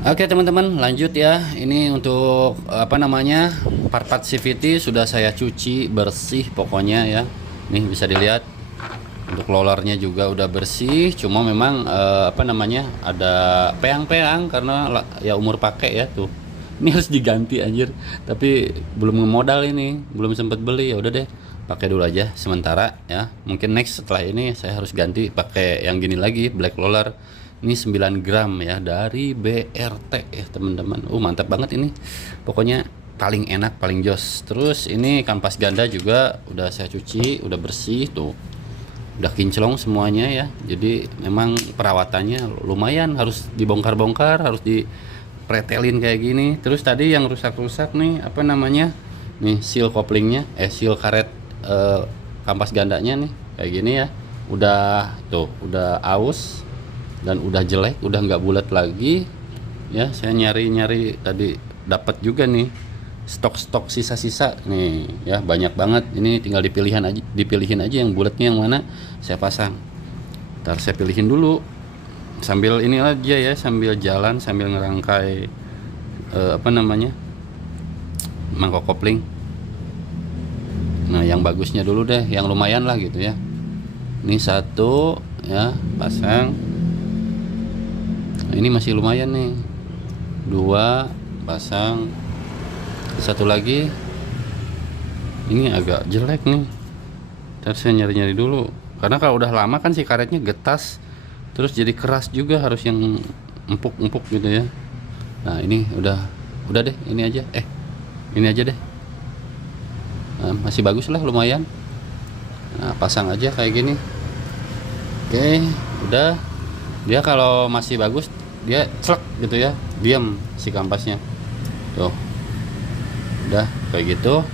Oke teman-teman, lanjut ya. Ini untuk apa namanya, part-part CVT sudah saya cuci bersih pokoknya ya. Nih bisa dilihat, untuk rollernya juga udah bersih. Cuma memang apa namanya, ada peang-peang karena ya umur pakai ya tuh. Ini harus diganti anjir. Tapi belum modal ini, belum sempat beli. Ya udah deh, pakai dulu aja sementara ya. Mungkin next setelah ini saya harus ganti pakai yang gini lagi, black roller. Ini 9 gram ya dari BRT ya teman-teman. Mantap banget ini. Pokoknya paling enak, paling jos. Terus ini kampas ganda juga udah saya cuci, udah bersih tuh. Udah kinclong semuanya ya. Jadi memang perawatannya lumayan, harus dibongkar-bongkar, harus dipretelin kayak gini. Terus tadi yang rusak-rusak nih apa namanya? Nih seal koplingnya, seal karet kampas gandanya nih kayak gini ya. Udah tuh, udah aus dan udah jelek, udah nggak bulat lagi ya. Saya nyari-nyari tadi dapat juga nih stok-stok sisa-sisa nih ya, banyak banget. Ini tinggal dipilihin aja yang bulatnya yang mana saya pasang. Ntar saya pilihin dulu sambil ini aja ya, sambil jalan sambil ngerangkai apa namanya, mangkok kopling. Nah yang bagusnya dulu deh, yang lumayan lah gitu ya. Ini satu ya, pasang. Nah, ini masih lumayan nih, dua pasang. Satu lagi ini agak jelek nih, ntar saya nyari-nyari dulu karena kalau udah lama kan si karetnya getas, terus jadi keras juga, harus yang empuk-empuk gitu ya. Nah ini udah deh, ini aja ini aja deh. Nah, masih bagus lah, lumayan. Nah pasang aja kayak gini. Oke, udah. Dia kalau masih bagus dia celek gitu ya, diam si kampasnya tuh. Udah kayak gitu.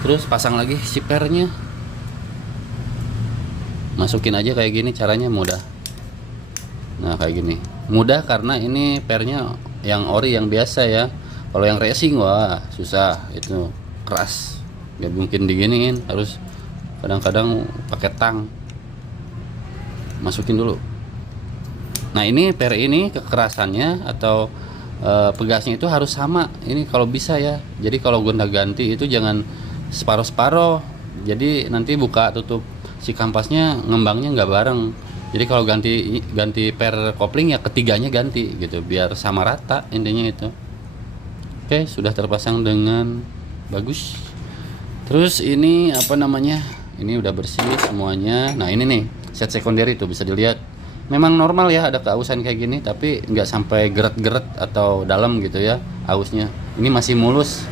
Terus pasang lagi si pernya, masukin aja kayak gini, caranya mudah. Nah kayak gini mudah karena ini pernya yang ori, yang biasa ya. Kalau yang racing wah susah, itu keras, nggak mungkin diginiin, harus kadang-kadang pakai tang. Masukin dulu. Nah ini per ini kekerasannya atau pegasnya itu harus sama ini kalau bisa ya. Jadi kalau gonta-ganti itu jangan separuh-separuh. Jadi nanti buka tutup si kampasnya ngembangnya nggak bareng. Jadi kalau ganti per kopling ya ketiganya ganti gitu biar sama rata, intinya itu. Oke, sudah terpasang dengan bagus. Terus ini apa namanya? Ini udah bersih semuanya. Nah ini nih set secondary itu bisa dilihat. Memang normal ya ada keausan kayak gini, tapi nggak sampai geret-geret atau dalam gitu ya ausnya. Ini masih mulus.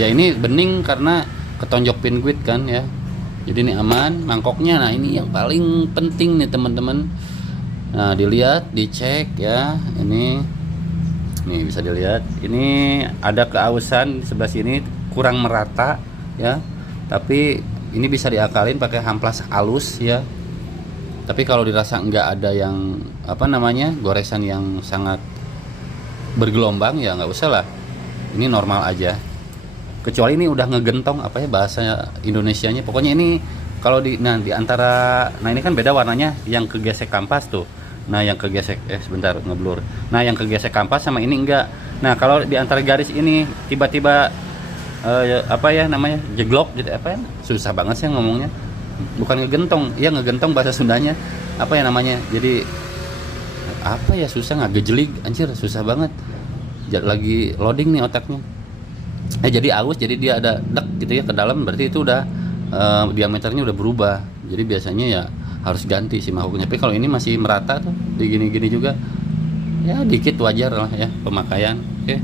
Ya ini bening karena ketonjok pinguit kan ya. Jadi ini aman mangkoknya. Nah ini yang paling penting nih teman-teman. Nah dilihat, dicek ya. Ini nih bisa dilihat. Ini ada keausan di sebelah sini kurang merata ya. Tapi ini bisa diakalin pakai amplas halus ya. Tapi kalau dirasa nggak ada yang apa namanya goresan yang sangat bergelombang ya nggak usah lah, ini normal aja. Kecuali ini udah ngegentong, apa ya bahasa Indonesianya, pokoknya ini kalau di antara, nah ini kan beda warnanya, yang kegesek kampas tuh. Nah yang kegesek sebentar ngeblur. Nah yang kegesek kampas sama ini enggak. Nah kalau di antara garis ini tiba-tiba apa ya namanya jeglok gitu, apa ya, susah banget sih ngomongnya. Bukan ngegentong, ya ngegentong bahasa Sundanya apa ya namanya, jadi apa ya, susah, nggak gejelig anjir, susah banget. Lagi loading nih otaknya. Jadi aus, jadi dia ada dek gitu ya ke dalam, berarti itu udah diameternya udah berubah. Jadi biasanya ya harus ganti si mangkoknya. Tapi kalau ini masih merata tuh di gini-gini juga ya dikit wajar lah ya pemakaian. Oke,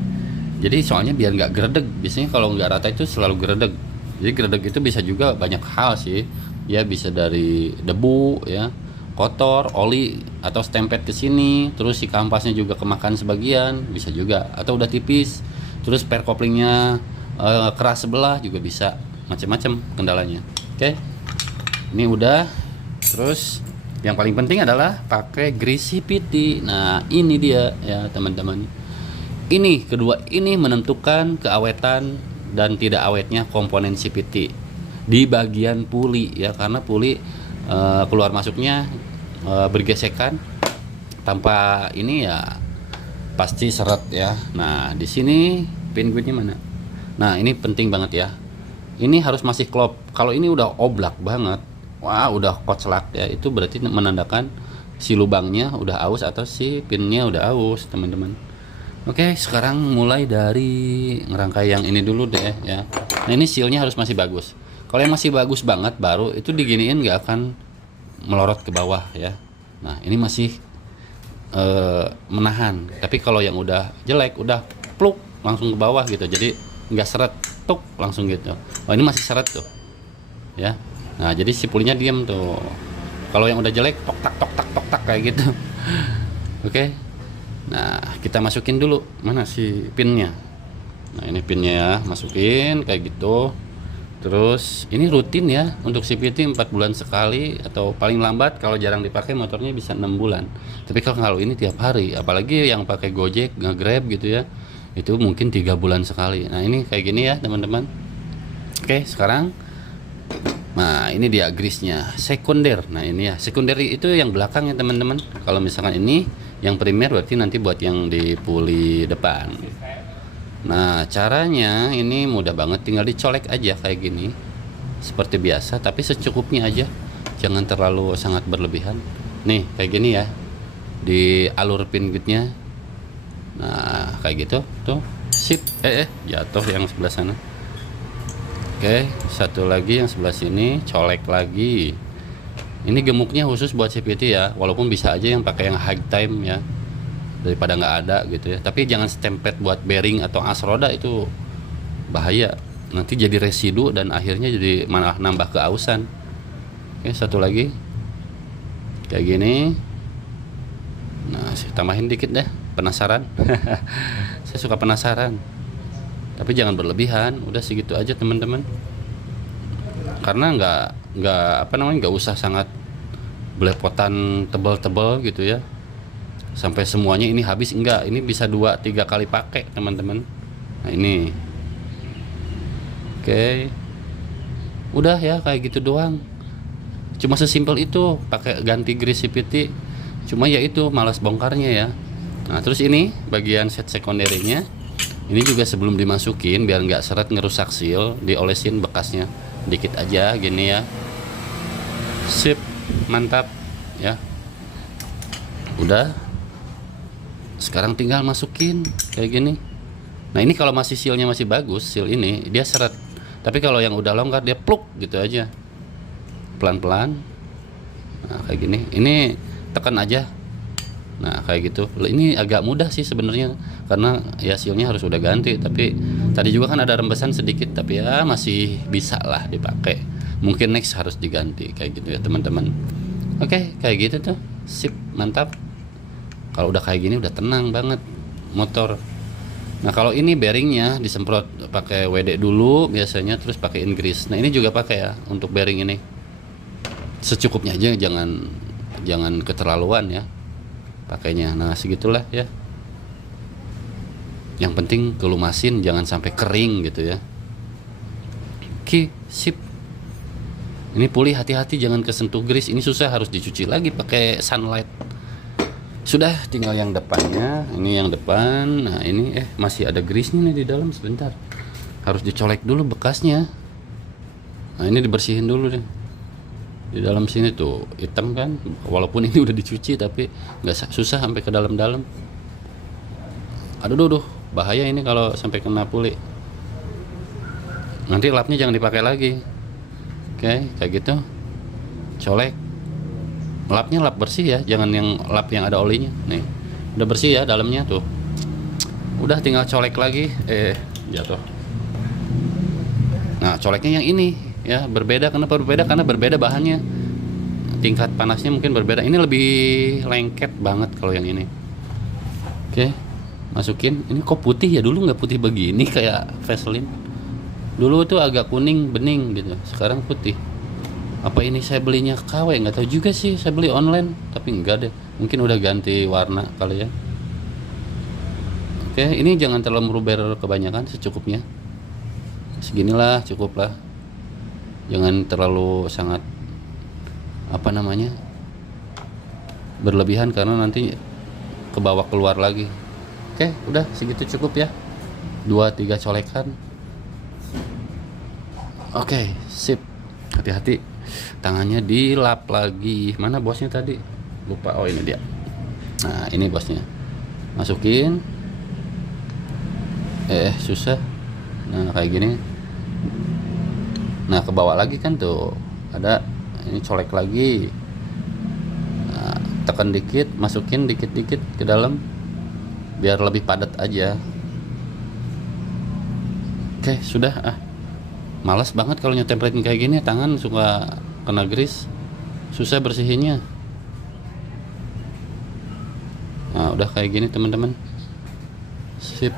jadi soalnya biar nggak geredeg, biasanya kalau nggak rata itu selalu geredeg. Jadi geredeg itu bisa juga banyak hal sih ya, bisa dari debu ya, kotor, oli atau stempet ke sini, terus si kampasnya juga kemakan sebagian, bisa juga, atau udah tipis, terus per koplingnya keras sebelah juga bisa, macam-macam kendalanya. Oke, ini udah. Terus yang paling penting adalah pakai greasy piti. Nah ini dia ya teman-teman, ini kedua ini menentukan keawetan dan tidak awetnya komponen CVT di bagian puli ya, karena puli keluar masuknya bergesekan tanpa ini ya pasti seret ya. Nah di sini pin guide-nya mana? Nah ini penting banget ya, ini harus masih klop. Kalau ini udah oblak banget, wah udah koclak ya, itu berarti menandakan si lubangnya udah aus atau si pinnya udah aus teman-teman. Oke, sekarang mulai dari ngerangkai yang ini dulu deh ya. Nah ini sealnya harus masih bagus. Kalau yang masih bagus banget baru itu diginiin nggak akan melorot ke bawah ya. Nah ini masih menahan. Tapi kalau yang udah jelek udah pluk langsung ke bawah gitu, jadi nggak seret, tuk langsung gitu. Oh ini masih seret tuh ya. Nah jadi si pulinya diam tuh. Kalau yang udah jelek tok tak tok tak kayak gitu. Oke. Nah kita masukin dulu mana si pinnya. Nah ini pinnya ya, masukin kayak gitu. Terus ini rutin ya untuk CVT 4 bulan sekali, atau paling lambat kalau jarang dipakai motornya bisa 6 bulan. Tapi kalau ini tiap hari, apalagi yang pakai Gojek, nge-Grab gitu ya, itu mungkin 3 bulan sekali. Nah ini kayak gini ya teman-teman. Oke sekarang, nah ini dia grease-nya sekunder. Nah ini ya sekunder itu yang belakang ya teman-teman. Kalau misalkan ini yang primer berarti nanti buat yang di puli depan. Nah caranya ini mudah banget, tinggal dicolek aja kayak gini seperti biasa, tapi secukupnya aja, jangan terlalu sangat berlebihan. Nih kayak gini ya, di alur pin guide-nya. Nah kayak gitu tuh, sip. Jatuh yang sebelah sana. Oke, satu lagi yang sebelah sini, colek lagi. Ini gemuknya khusus buat CVT ya, walaupun bisa aja yang pakai yang high time ya, daripada nggak ada gitu ya. Tapi jangan stempet buat bearing atau as roda, itu bahaya, nanti jadi residu dan akhirnya jadi malah nambah keausan. Oke satu lagi kayak gini. Nah saya tambahin dikit deh, penasaran. Saya suka penasaran, tapi jangan berlebihan, udah segitu aja teman-teman. Karena nggak usah sangat belepotan tebal-tebal gitu ya, sampai semuanya ini habis. Enggak, ini bisa 2-3 kali pakai teman-teman. Nah ini oke, udah ya kayak gitu doang, cuma sesimpel itu, pakai ganti grease CVT. Cuma ya itu malas bongkarnya ya. Nah terus ini bagian set sekunderinya, ini juga sebelum dimasukin biar nggak seret ngerusak seal, diolesin bekasnya dikit aja gini ya. Sip, mantap ya. Udah, sekarang tinggal masukin kayak gini. Nah ini kalau masih sealnya masih bagus, seal ini dia seret. Tapi kalau yang udah longgar dia pluk gitu aja, pelan-pelan. Nah kayak gini, ini tekan aja. Nah kayak gitu. Ini agak mudah sih sebenarnya, karena ya sealnya harus udah ganti. Tapi tadi juga kan ada rembesan sedikit, tapi ya masih bisa lah dipakai. Mungkin next harus diganti kayak gitu ya teman-teman. Oke kayak gitu tuh, sip, mantap. Kalau udah kayak gini udah tenang banget motor. Nah kalau ini bearingnya disemprot pakai WD dulu biasanya, terus pakai grease. Nah ini juga pakai ya untuk bearing ini, secukupnya aja, jangan keterlaluan ya pakainya. Nah segitulah ya, yang penting kelumasin, jangan sampai kering gitu ya. Oke sip. Ini pulih, hati-hati jangan kesentuh grease, ini susah, harus dicuci lagi pakai sunlight. Sudah, tinggal yang depannya. Ini yang depan. Nah ini masih ada grease-nya nih di dalam, sebentar, harus dicolek dulu bekasnya. Nah ini dibersihin dulu deh, di dalam sini tuh hitam kan, walaupun ini udah dicuci tapi nggak, susah sampai ke dalam-dalam. Aduh bahaya ini kalau sampai kena puli, nanti lapnya jangan dipakai lagi. Oke kayak gitu, colek. Lapnya lap bersih ya, jangan yang lap yang ada olinya. Nih udah bersih ya dalamnya tuh, udah tinggal colek lagi. Jatuh. Nah coleknya yang ini ya, berbeda. Kenapa berbeda? Karena berbeda bahannya, tingkat panasnya mungkin berbeda. Ini lebih lengket banget kalau yang ini. Oke masukin. Ini kok putih ya, dulu nggak putih begini kayak Vaseline. Dulu tuh agak kuning bening gitu, sekarang putih. Apa ini saya belinya KW, nggak tahu juga sih, saya beli online tapi enggak deh, mungkin udah ganti warna kali ya. Oke ini jangan terlalu meruber kebanyakan, secukupnya seginilah, cukup lah, jangan terlalu sangat berlebihan, karena nanti kebawa keluar lagi. Oke, udah segitu cukup ya. 2-3 colekan. Oke, sip. Hati-hati. Tangannya dilap lagi. Mana bosnya tadi? Lupa. Oh, ini dia. Nah, ini bosnya. Masukin. Susah. Nah, kayak gini. Nah, ke bawah lagi kan tuh. Ada ini colek lagi. Nah, tekan dikit, masukin dikit-dikit ke dalam biar lebih padat aja. Oke, sudah. Malas banget kalau nyetempetin kayak gini, tangan suka kena grease, susah bersihinnya. Nah, udah kayak gini teman-teman. Sip.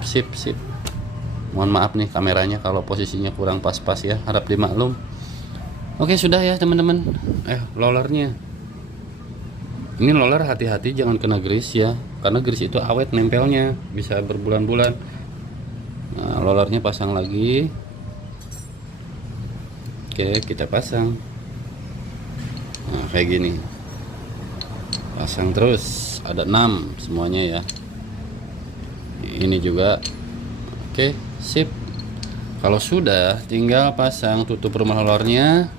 Mohon maaf nih kameranya kalau posisinya kurang pas-pas ya, harap dimaklum. Oke, sudah ya teman-teman. Rollernya. Ini roller hati-hati jangan kena grease ya, karena grease itu awet nempelnya, bisa berbulan-bulan. Nah, rollernya pasang lagi. Oke, kita pasang. Nah, kayak gini. Pasang terus, ada 6 semuanya ya. Ini juga. Oke, sip. Kalau sudah, tinggal pasang tutup rumah rollernya.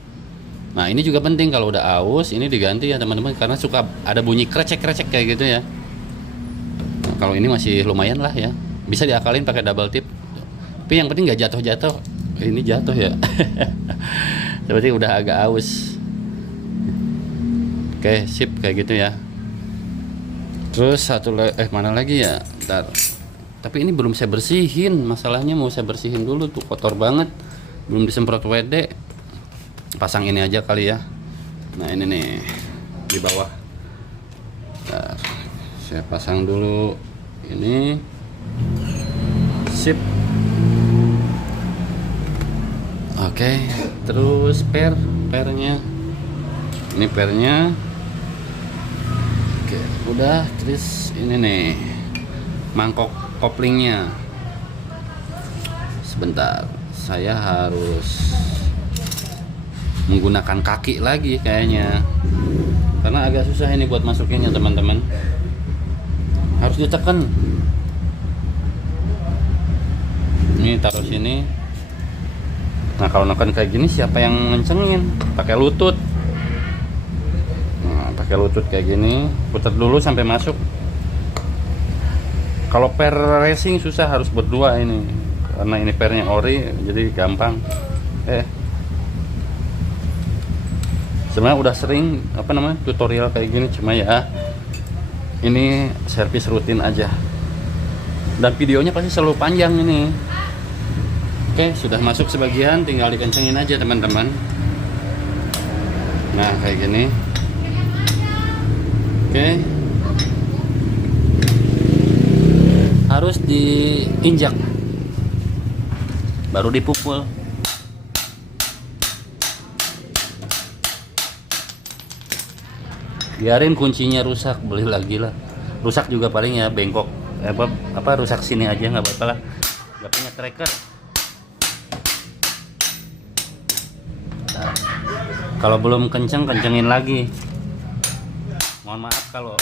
Nah, ini juga penting, kalau udah aus ini diganti ya teman-teman, karena suka ada bunyi krecek-krecek kayak gitu ya. Nah, kalau ini masih lumayan lah ya, bisa diakalin pakai double tip. Tapi yang penting nggak jatuh-jatuh. Ini jatuh ya. Berarti udah agak aus. Oke, sip kayak gitu ya. Terus satu mana lagi ya? Bentar. Tapi ini belum saya bersihin. Masalahnya mau saya bersihin dulu tuh, kotor banget. Belum disemprot WD. Pasang ini aja kali ya. Nah, ini nih di bawah. Bentar. Saya pasang dulu ini. Sip. Oke, terus pernya. Ini pernya. Oke, udah. Terus ini nih mangkok koplingnya. Sebentar, saya harus menggunakan kaki lagi kayaknya, karena agak susah ini buat masukinnya teman-teman. Harus ditekan. Ini taruh sini. Nah, kalau neken kayak gini siapa yang ngencengin? Pakai lutut. Nah, pakai lutut kayak gini, putar dulu sampai masuk. Kalau per racing susah, harus berdua ini, karena ini pernya ori, jadi gampang. Sebenarnya udah sering tutorial kayak gini, cuma ya ini servis rutin aja. Dan videonya pasti selalu panjang ini. Oke, sudah masuk sebagian, tinggal dikencengin aja teman-teman. Nah, kayak gini. Oke. Harus diinjak, baru dipukul. Biarin kuncinya rusak, beli lagi lah. Rusak juga paling ya bengkok. Rusak sini aja nggak apa-apa lah. Nggak punya tracker. Kalau belum kencengin lagi. Mohon maaf kalau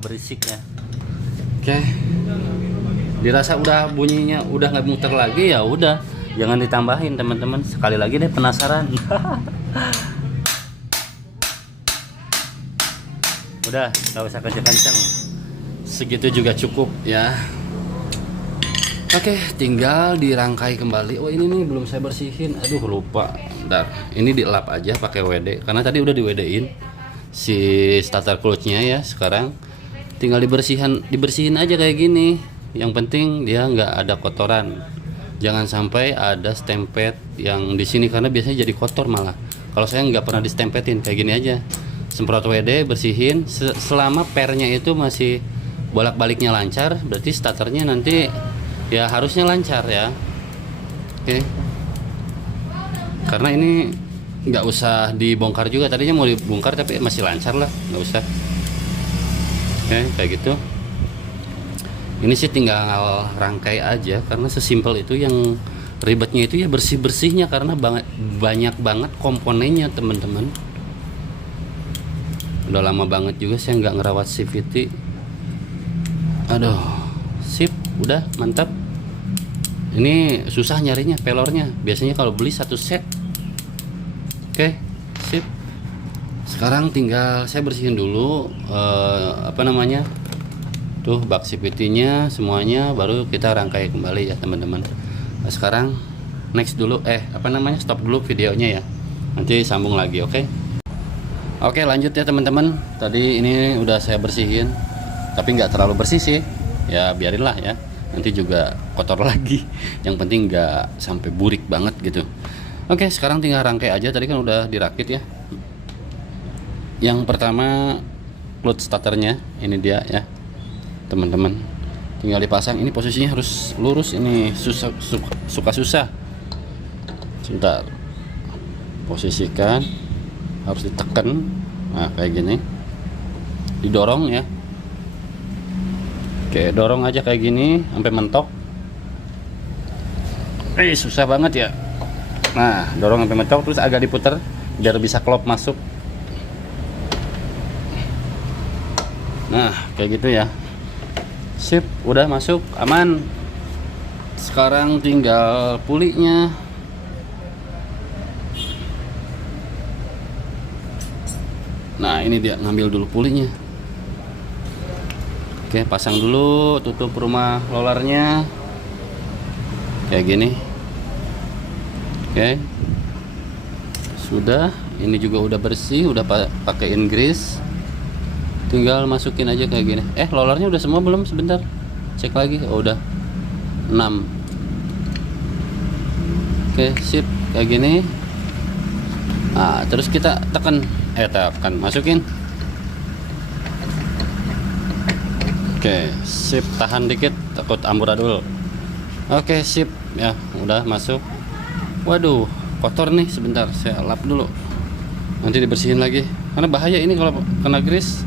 berisik ya. Oke. Dirasa udah bunyinya udah nggak muter lagi, ya udah, jangan ditambahin teman-teman. Sekali lagi deh, penasaran. Udah, nggak usah kenceng-kenceng. Segitu juga cukup ya. Oke, tinggal dirangkai kembali. Oh, ini nih belum saya bersihin. Aduh, lupa. Bentar. Ini dilap aja pakai WD, karena tadi udah di WD-in si starter clutch-nya ya. Sekarang tinggal dibersihin aja kayak gini. Yang penting dia nggak ada kotoran. Jangan sampai ada stempet yang di sini, karena biasanya jadi kotor malah. Kalau saya nggak pernah distempetin, kayak gini aja. Semprot WD, bersihin. Selama pernya itu masih bolak-baliknya lancar, berarti starternya nanti ya harusnya lancar ya. Oke. Karena ini nggak usah dibongkar juga, tadinya mau dibongkar tapi masih lancar lah, nggak usah. Oke, kayak gitu. Ini sih tinggal rangkai aja, karena sesimpel itu. Yang ribetnya itu ya bersih-bersihnya, karena banyak banget komponennya teman-teman. Udah lama banget juga saya nggak ngerawat CVT. Aduh, sip, udah mantap. Ini susah nyarinya pelornya, biasanya kalau beli satu set. Oke, sip. Sekarang tinggal saya bersihin dulu tuh bak CVT-nya semuanya, baru kita rangkai kembali ya teman-teman. Nah, sekarang next dulu, stop dulu videonya ya, nanti sambung lagi. Oke, lanjut ya teman-teman. Tadi ini udah saya bersihin, tapi nggak terlalu bersih sih ya, biarinlah ya, nanti juga kotor lagi. Yang penting nggak sampai burik banget gitu. Oke, sekarang tinggal rangkai aja, tadi kan udah dirakit ya. Yang pertama clutch starternya, ini dia ya teman-teman, tinggal dipasang. Ini posisinya harus lurus, ini susah. Sebentar, posisikan, harus ditekan. Nah kayak gini, didorong ya. Oke, dorong aja kayak gini sampai mentok. Susah banget ya. Nah, dorong sampai mentok, terus agak diputar biar bisa klop masuk. Nah kayak gitu ya. Sip, udah masuk, aman. Sekarang tinggal pulinya. Nah ini dia, ngambil dulu pulinya. Oke, pasang dulu, tutup rumah rollernya kayak gini. Oke, sudah. Ini juga udah bersih, udah pakein grease. Tinggal masukin aja kayak gini. Rollernya udah semua belum? Sebentar, cek lagi. Oh udah 6. Oke, sip, kayak gini. Nah terus kita tekan, masukin. Oke, sip, tahan dikit, takut amburadul. Oke, sip ya, udah masuk. Waduh, kotor nih, sebentar saya lap dulu, nanti dibersihin lagi karena bahaya ini kalau kena grease.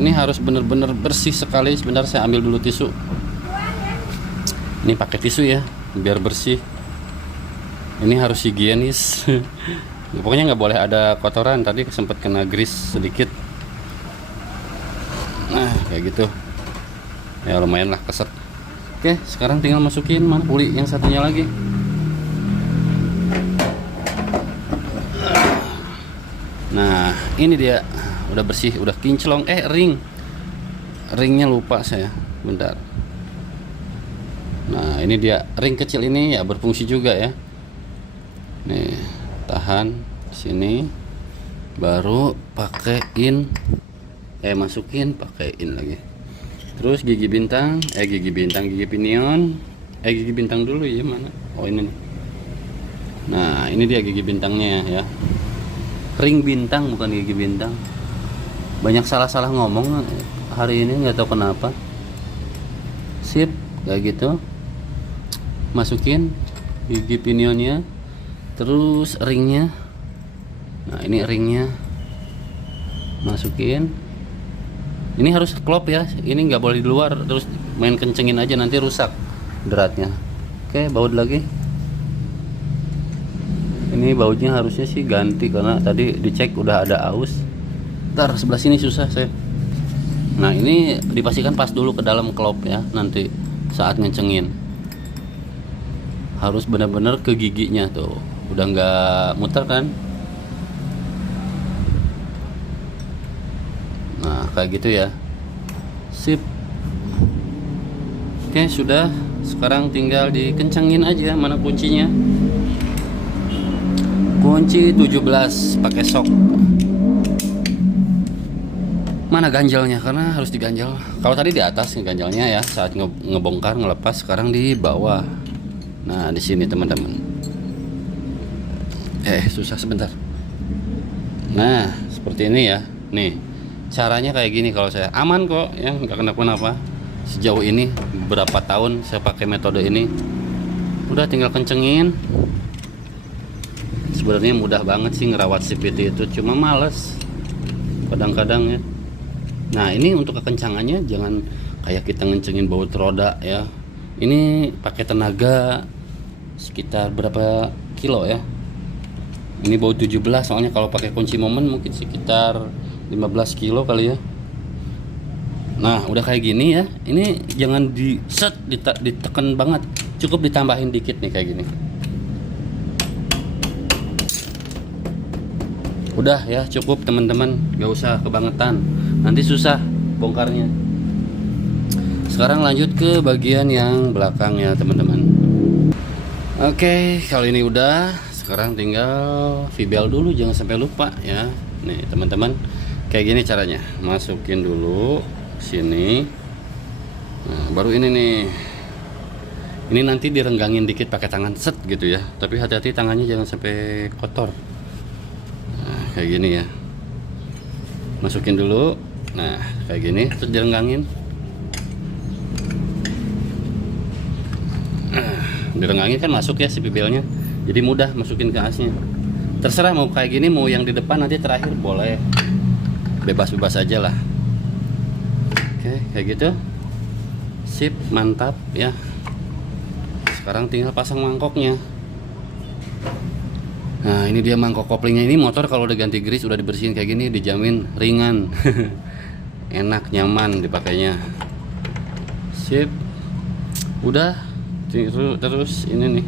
Ini harus bener-bener bersih sekali. Sebentar, saya ambil dulu tisu. Ini pakai tisu ya, biar bersih. Ini harus higienis. Pokoknya nggak boleh ada kotoran. Tadi sempat kena grease sedikit. Nah kayak gitu ya, lumayan lah keset. Oke, sekarang tinggal masukin mana puli yang satunya lagi. Nah ini dia, udah bersih, udah kinclong. Ringnya lupa saya, bentar. Nah ini dia, ring kecil ini ya berfungsi juga ya. Nih, tahan sini, baru pakein, pakein lagi. Terus gigi bintang, gigi pinion, gigi bintang dulu ya, mana? Oh ini nih. Nah ini dia gigi bintangnya ya. Ring bintang, bukan gigi bintang. Banyak salah-salah ngomong hari ini, nggak tahu kenapa. Sip, kayak gitu. Masukin gigi pinionnya, terus ringnya. Nah ini ringnya, masukin. Ini harus klop ya, ini nggak boleh di luar. Terus main kencengin aja, nanti rusak dratnya. Oke, baut lagi. Ini bautnya harusnya sih ganti, karena tadi dicek udah ada aus. Ntar sebelah sini susah saya. Nah ini dipastikan pas dulu ke dalam klop ya, nanti saat ngencengin harus benar-benar ke giginya tuh, udah nggak muter kan. Nah kayak gitu ya. Sip. Oke, sudah. Sekarang tinggal dikencengin aja. Mana kuncinya? Kunci 17 pakai sok. Mana ganjalnya? Karena harus diganjal. Kalau tadi di atas nih ganjalnya ya, saat ngebongkar ngelepas. Sekarang di bawah. Nah di sini teman-teman. Susah sebentar. Nah seperti ini ya. Nih caranya kayak gini. Kalau saya aman kok ya, nggak kenapa-napa. Sejauh ini berapa tahun saya pakai metode ini. Udah tinggal kencengin. Sebenarnya mudah banget sih ngerawat CVT itu, cuma males kadang-kadang ya. Nah ini untuk kekencangannya jangan kayak kita ngencengin baut roda ya. Ini pakai tenaga sekitar berapa kilo ya. Ini baut 17, soalnya kalau pakai kunci momen mungkin sekitar 15 kilo kali ya. Nah, udah kayak gini ya. Ini jangan di set ditekan banget. Cukup ditambahin dikit nih kayak gini. Udah ya, cukup teman-teman. Gak usah kebangetan. Nanti susah bongkarnya. Sekarang lanjut ke bagian yang belakang ya, teman-teman. Oke, kalau ini udah, sekarang tinggal V-bel dulu, jangan sampai lupa ya. Nih, teman-teman. Kayak gini caranya. Masukin dulu sini. Nah, baru ini nih. Ini nanti direnggangin dikit pakai tangan set gitu ya. Tapi hati-hati tangannya jangan sampai kotor. Nah, kayak gini ya. Masukin dulu. Nah, kayak gini terus direnggangin. Nah, direnggangin kan masuk ya si bibelnya. Jadi mudah masukin ke asnya. Terserah mau kayak gini, mau yang di depan nanti terakhir boleh. Bebas-bebas aja lah. Oke, kayak gitu. Sip, mantap ya. Sekarang tinggal pasang mangkoknya. Nah, ini dia mangkok koplingnya. Ini motor kalau udah ganti gris, udah dibersihin kayak gini, dijamin ringan. Enak, nyaman dipakainya. Sip. Udah. Terus ini nih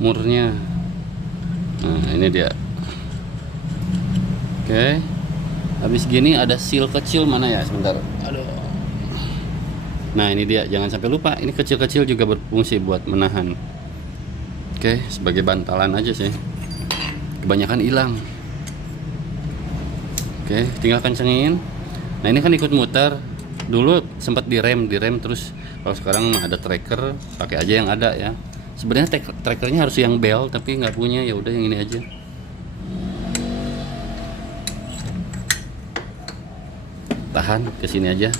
murnya. Nah, ini dia. Oke. Habis gini ada seal kecil mana ya? Sebentar. Aduh. Nah, ini dia, jangan sampai lupa. Ini kecil-kecil juga berfungsi buat menahan. Oke, sebagai bantalan aja sih. Kebanyakan hilang. Oke, tinggal kencengin. Nah, ini kan ikut muter. Dulu sempat direm terus. Kalau sekarang ada tracker, pakai aja yang ada ya. Sebenarnya trackernya harus yang bel, tapi nggak punya, ya udah yang ini aja. Tahan ke sini aja.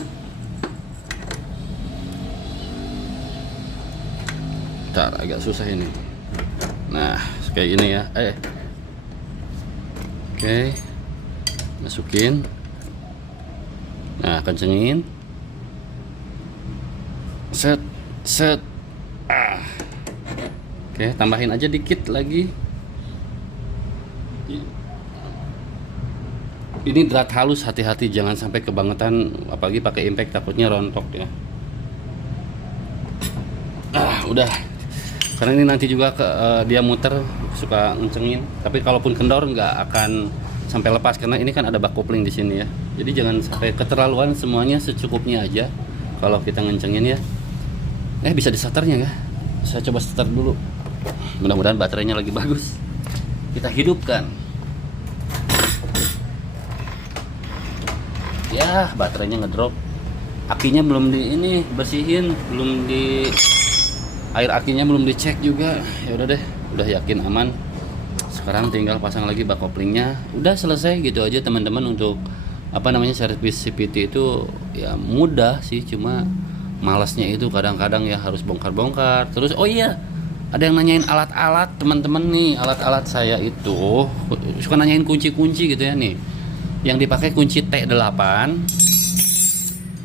Bentar, agak susah ini. Nah, kayak gini ya. Oke. Masukin. Nah, kencengin. Set. Oke, tambahin aja dikit lagi. Ini drat halus, hati-hati jangan sampai kebangetan, apalagi pakai impact takutnya rontok ya. Udah. Karena ini nanti juga dia muter suka ngencengin. Tapi kalaupun kendor nggak akan sampai lepas karena ini kan ada bak kopling di sini ya. Jadi jangan sampai keterlaluan, semuanya secukupnya aja. Kalau kita ngencengin ya. Bisa di starternya nggak? Saya coba start dulu. Mudah-mudahan baterainya lagi bagus. Kita hidupkan. Ya, baterainya ngedrop. Akinya belum bersihin, belum di air akinya belum dicek juga. Ya udah deh, udah yakin aman. Sekarang tinggal pasang lagi bak koplingnya. Udah selesai gitu aja teman-teman. Untuk servis CVT itu ya mudah sih, cuma malasnya itu kadang-kadang ya harus bongkar-bongkar. Terus oh iya, ada yang nanyain alat-alat teman-teman nih. Alat-alat saya itu suka nanyain kunci-kunci gitu ya nih. Yang dipakai kunci T8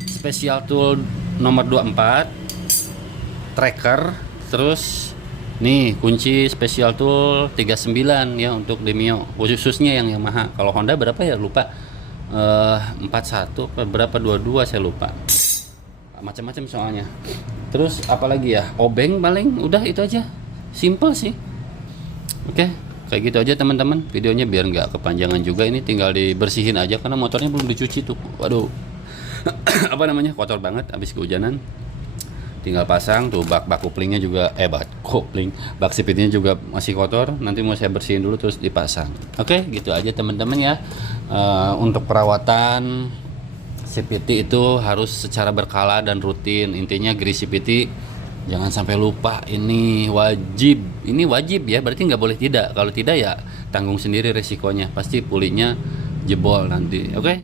special tool nomor 24 tracker. Terus nih kunci special tool 39 ya untuk Demio, khususnya yang Yamaha. Kalau Honda berapa ya lupa, 41 berapa 22 saya lupa, macam-macam soalnya. Terus apalagi ya, obeng paling, udah itu aja, simple sih. Oke, kayak gitu aja teman-teman videonya, biar nggak kepanjangan juga. Ini tinggal dibersihin aja karena motornya belum dicuci tuh. Waduh. Kotor banget habis kehujanan. Tinggal pasang tuh bak koplingnya juga, bak CVT-nya juga masih kotor. Nanti mau saya bersihin dulu terus dipasang. Oke, gitu aja teman-teman ya. Untuk perawatan CVT itu harus secara berkala dan rutin. Intinya grease CVT jangan sampai lupa, ini wajib. Ini wajib ya, berarti nggak boleh tidak. Kalau tidak ya tanggung sendiri resikonya, pasti pulinya jebol nanti. Oke.